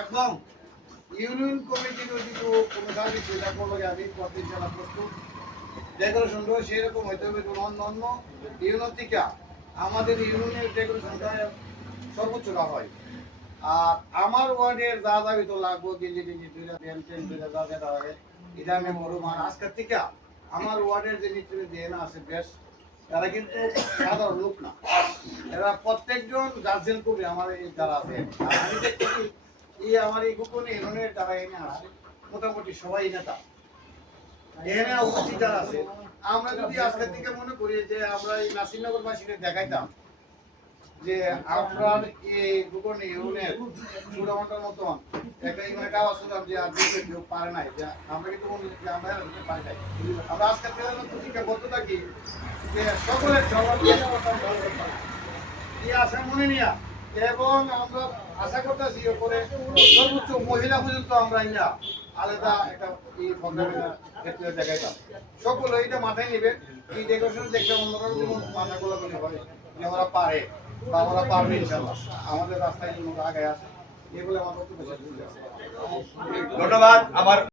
এবং ইউনিয়ন কমিটির যদি কোনো সার্ভিস সেটা করলে আমি প্রতি জেলা প্রস্তুত। ডেকোরেশনটা সেরকম হইতে হবে যেমন অন্য আমাদের ইউনিয়নের ডেকোরেশনটা সর্বোচ্চটা হয়। আর আমার ওয়ার্ডের যা দাবি তো লাগবো গেঞ্জি টেঞ্জি দুইটা প্যান্ট প্যান্ট দুইটা যা যেটা লাগে এটা আমি করব আর আজকের থেকে আমার ওয়ার্ডের যে নিচে দেন আছে বেশ, তারা কিন্তু সাধারণ লোক না। এরা প্রত্যেকজন গার্জেন কবি আমার এই যারা আছে আমি দেখতেছি এই আমার এই গোপনে ইউনিয়নের যারা এনে আছে, মোটামুটি সবাই নেতা। উপস্থিত যারা আছে, আমরা যদি আজকের থেকে মনে করি যে আমরা এই দেখাইতাম যে আপনার এই ইউনিয়নের চূড়ামন্ডল মতন একটা ইউনিয়নের আওয়াজ শুনলাম যে আর কেউ পারে নাই, যে আমরা কিন্তু মনে করি আমরা পারি নাই। আমরা আজকের থেকে প্রতিজ্ঞা করতে থাকি যে সকলের সবার এই আশা মনে নিয়া। এবং আমরা আশা করতেছি ওপরে সর্বোচ্চ মহিলা পর্যন্ত আমরা ইয়া আলাদা একটা এই প্রোগ্রামের ক্ষেত্রে দেখাইতাম সকলে এইটা মাথায় নেবে এই ডেকোরেশন দেখে অন্যরা যেমন মাথা গোলা করে হয় যে ওরা পারে বা ওরা পারবে ইনশাল্লাহ আমাদের রাস্তায় যেমন আগে আছে, এগুলো আমার। ধন্যবাদ, আমার